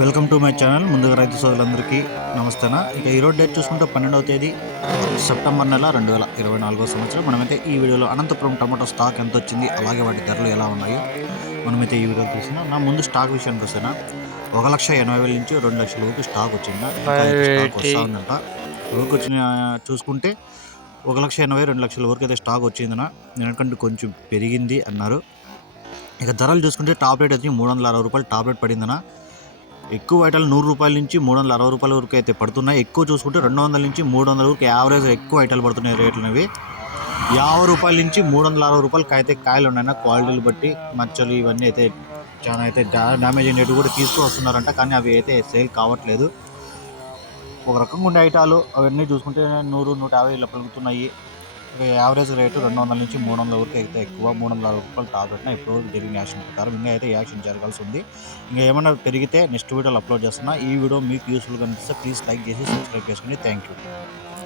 Welcome to my channel. ముందుగా రైతు సోదరులందరికీ నమస్తేనా. ఇక ఈరోజు డేట్ చూసుకుంటే పన్నెండవ తేదీ సెప్టెంబర్ నెల రెండు వేల ఇరవై నాలుగో సంవత్సరం. మనమైతే ఈ వీడియోలో అనంతపురం టమాటో స్టాక్ ఎంత వచ్చింది అలాగే వాటి ధరలు ఎలా ఉన్నాయో మనమైతే ఈ వీడియో చూస్తున్నాం. నా ముందు స్టాక్ విషయానికి వస్తేనా ఒక లక్ష ఎనభై వేల నుంచి రెండు లక్షల వరకు స్టాక్ వచ్చిందా స్టాక్ వస్తూ ఉందంట వరకు వచ్చిన చూసుకుంటే ఒక లక్ష ఎనభై రెండు లక్షల వరకు అయితే స్టాక్ వచ్చిందన. ఎందుకంటే కొంచెం పెరిగింది అన్నారు. ఇక ధరలు చూసుకుంటే టాప్ రేట్ వచ్చి మూడు వందల అరవై రూపాయలు టాప్ రేట్ పడిందన. ఎక్కువ ఐటాలు నూరు రూపాయల నుంచి మూడు వందల అరవై రూపాయల వరకు అయితే పడుతున్నాయి. ఎక్కువ చూసుకుంటే రెండు వందల నుంచి మూడు వందల వరకు యావరేజ్ ఎక్కువ ఐటాలు పడుతున్నాయి రేట్లు అనేవి. యాభై రూపాయల నుంచి మూడు వందల అరవై రూపాయలకి అయితే కాయలు ఉన్నాయి. క్వాలిటీలు బట్టి మచ్చలు ఇవన్నీ అయితే చాలా అయితే డ్యామేజ్ అయినట్టు కూడా తీసుకు వస్తున్నారంట. కానీ అవి అయితే సేల్ కావట్లేదు. ఒక రకంగా ఉండే ఐటాలు అవన్నీ చూసుకుంటే నూరు నూట యాభై ఇలా పలుకుతున్నాయి. యావరేజ్ రేటు రెండు వందల నుంచి మూడు వందల వరకు అయితే ఎక్కువ మూడు వందల రూపాయలు టాప్ ఇప్పుడు జరిగిన యాక్షన్ ప్రకారం ఇంకా అయితే యాక్షన్ జరగాల్సి ఉంది. ఇంకా ఏమైనా పెరిగితే నెక్స్ట్ వీడియోలో అప్లోడ్ చేస్తున్నా. ఈ వీడియో మీకు యూస్ఫుల్గా అనిపిస్తే ప్లీజ్ లైక్ చేసి సబ్స్క్రైబ్ చేసుకోండి థ్యాంక్ యూ